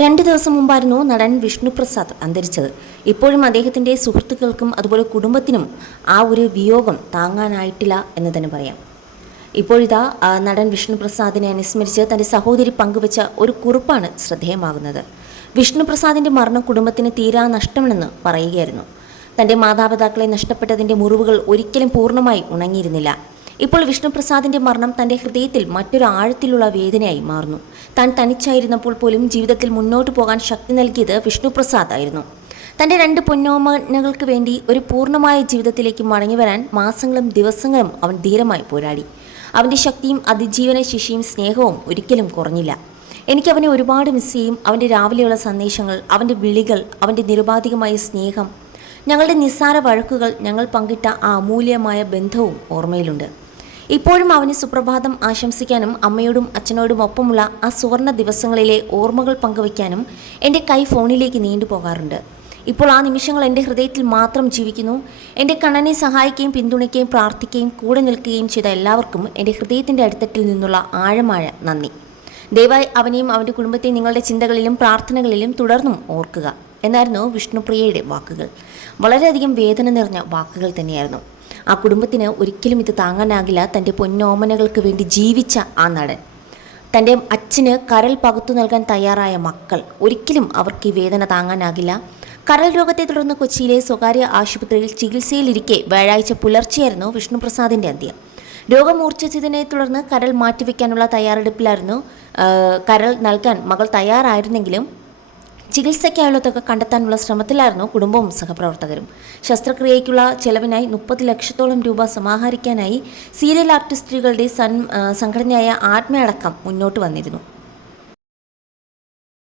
2 ദിവസം മുമ്പായിരുന്നു നടൻ വിഷ്ണുപ്രസാദ് അന്തരിച്ചത്. ഇപ്പോഴും അദ്ദേഹത്തിൻ്റെ സുഹൃത്തുക്കൾക്കും അതുപോലെ കുടുംബത്തിനും ആ ഒരു വിയോഗം താങ്ങാനായിട്ടില്ല എന്ന് തന്നെ പറയാം. ഇപ്പോഴിതാ നടൻ വിഷ്ണുപ്രസാദിനെ അനുസ്മരിച്ച് തൻ്റെ സഹോദരി പങ്കുവച്ച ഒരു കുറിപ്പാണ് ശ്രദ്ധേയമാകുന്നത്. വിഷ്ണുപ്രസാദിൻ്റെ മരണം കുടുംബത്തിന് തീരാ നഷ്ടമെന്ന് പറയുകയായിരുന്നു. തൻ്റെ മാതാപിതാക്കളെ നഷ്ടപ്പെട്ടതിൻ്റെ മുറിവുകൾ ഒരിക്കലും പൂർണ്ണമായി ഉണങ്ങിയിരുന്നില്ല. ഇപ്പോൾ വിഷ്ണുപ്രസാദിൻ്റെ മരണം തൻ്റെ ഹൃദയത്തിൽ മറ്റൊരു ആഴത്തിലുള്ള വേദനയായി മാറുന്നു. താൻ തനിച്ചായിരുന്നപ്പോൾ പോലും ജീവിതത്തിൽ മുന്നോട്ട് പോകാൻ ശക്തി നൽകിയത് വിഷ്ണുപ്രസാദ് ആയിരുന്നു. തൻ്റെ 2 പൊന്നോമനകൾക്ക് വേണ്ടി ഒരു പൂർണ്ണമായ ജീവിതത്തിലേക്ക് മടങ്ങി വരാൻ മാസങ്ങളും ദിവസങ്ങളും അവൻ ധീരമായി പോരാടി. അവൻ്റെ ശക്തിയും അതിജീവന ശേഷിയും സ്നേഹവും ഒരിക്കലും കുറഞ്ഞില്ല. എനിക്കവനെ ഒരുപാട് മിസ് ചെയ്യും. അവൻ്റെ രാവിലെയുള്ള സന്ദേശങ്ങൾ, അവൻ്റെ വിളികൾ, അവൻ്റെ നിരുപാധികമായ സ്നേഹം, ഞങ്ങളുടെ നിസ്സാര വഴക്കുകൾ, ഞങ്ങൾ പങ്കിട്ട ആ അമൂല്യമായ ബന്ധവും ഓർമ്മയിലുണ്ട്. ഇപ്പോഴും അവന് സുപ്രഭാതം ആശംസിക്കാനും അമ്മയോടും അച്ഛനോടും ഒപ്പമുള്ള ആ സുവർണ ദിവസങ്ങളിലെ ഓർമ്മകൾ പങ്കുവയ്ക്കാനും എൻ്റെ കൈ ഫോണിലേക്ക് നീണ്ടുപോകാറുണ്ട്. ഇപ്പോൾ ആ നിമിഷങ്ങൾ എൻ്റെ ഹൃദയത്തിൽ മാത്രം ജീവിക്കുന്നു. എൻ്റെ കണ്ണനെ സഹായിക്കുകയും പിന്തുണയ്ക്കുകയും പ്രാർത്ഥിക്കുകയും കൂടെ നിൽക്കുകയും ചെയ്ത എല്ലാവർക്കും എൻ്റെ ഹൃദയത്തിൻ്റെ അടിത്തട്ടിൽ നിന്നുള്ള ആഴമായ നന്ദി. ദയവായി അവനെയും അവൻ്റെ കുടുംബത്തെയും നിങ്ങളുടെ ചിന്തകളിലും പ്രാർത്ഥനകളിലും തുടർന്നും ഓർക്കുക എന്നായിരുന്നു വിഷ്ണുപ്രിയയുടെ വാക്കുകൾ. വളരെയധികം വേദന നിറഞ്ഞ വാക്കുകൾ തന്നെയായിരുന്നു. ആ കുടുംബത്തിന് ഒരിക്കലും ഇത് താങ്ങാനാകില്ല. തൻ്റെ പൊന്നോമനകൾക്ക് വേണ്ടി ജീവിച്ച ആ നടൻ, തൻ്റെ അച്ഛന് കരൾ പകുത്തു നൽകാൻ തയ്യാറായ മക്കൾ, ഒരിക്കലും അവർക്ക് ഈ വേദന താങ്ങാനാകില്ല. കരൾ രോഗത്തെ തുടർന്ന് കൊച്ചിയിലെ സ്വകാര്യ ആശുപത്രിയിൽ ചികിത്സയിലിരിക്കെ വ്യാഴാഴ്ച പുലർച്ചെയായിരുന്നു വിഷ്ണുപ്രസാദിൻ്റെ അന്ത്യം. രോഗം മൂർച്ഛിച്ചതിനെ തുടർന്ന് കരൾ മാറ്റിവെക്കാനുള്ള തയ്യാറെടുപ്പിലായിരുന്നു. കരൾ നൽകാൻ മകൾ തയ്യാറായിരുന്നെങ്കിലും ചികിത്സയ്ക്കായുള്ള തുക കണ്ടെത്താനുള്ള ശ്രമത്തിലായിരുന്നു കുടുംബവും സഹപ്രവർത്തകരും. ശസ്ത്രക്രിയയ്ക്കുള്ള ചെലവിനായി 30 ലക്ഷത്തോളം രൂപ സമാഹരിക്കാനായി സീരിയൽ ആർട്ടിസ്റ്റുകളുടെ സംഘടനയായ ആത്മയടക്കം മുന്നോട്ട് വന്നിരുന്നു.